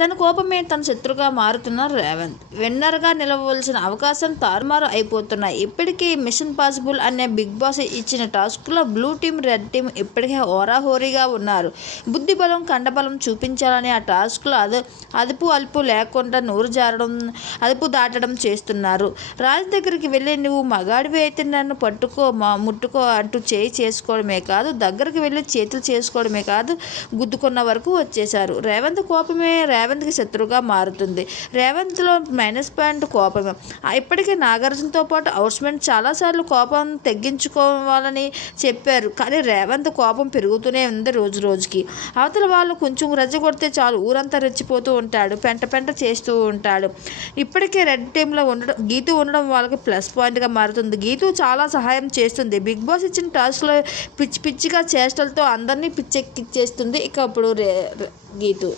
తన కోపమే తన శత్రుగా మారుతున్న రేవంత్. విన్నర్గా నిలవవలసిన అవకాశం తారుమారు అయిపోతున్నాయి. ఇప్పటికీ మిషన్ పాసిబుల్ అనే బిగ్ బాస్ ఇచ్చిన టాస్క్లో బ్లూ టీం రెడ్ టీం ఇప్పటికే హోరాహోరీగా ఉన్నారు. బుద్ధి బలం కండబలం చూపించాలని ఆ టాస్క్లో అదు అదుపు అలుపు లేకుండా నోరు జారడం అదుపు దాటడం చేస్తున్నారు. రాజు దగ్గరికి వెళ్ళి నువ్వు మగాడివి అయితే నన్ను పట్టుకో మా ముట్టుకో అంటూ చేయి చేసుకోవడమే కాదు దగ్గరికి వెళ్ళి చేతులు చేసుకోవడమే కాదు గుద్దుకున్న వరకు వచ్చేశారు. రేవంత్ కోపమే రేవంత్కి శత్రువుగా మారుతుంది. రేవంత్లో మైనస్ పాయింట్ కోపమే. ఇప్పటికే నాగార్జునతో పాటు అవుట్స్మెంట్ చాలాసార్లు కోపం తగ్గించుకోవాలని చెప్పారు. కానీ రేవంత్ కోపం పెరుగుతూనే ఉంది రోజు రోజుకి. అవతల వాళ్ళు కొంచెం రెచ్చగొడితే చాలు ఊరంతా రెచ్చిపోతూ ఉంటాడు పెంట పెంట చేస్తూ ఉంటాడు. ఇప్పటికే రెడ్ టీంలో ఉండడం గీతు ఉండడం వాళ్ళకి ప్లస్ పాయింట్గా మారుతుంది. గీతు చాలా సహాయం చేస్తుంది. బిగ్ బాస్ ఇచ్చిన టాస్క్లో పిచ్చి పిచ్చిగా చేష్టలతో అందరినీ పిచ్చెక్కిచ్చేస్తుంది. ఇక అప్పుడు రే రే- గీతు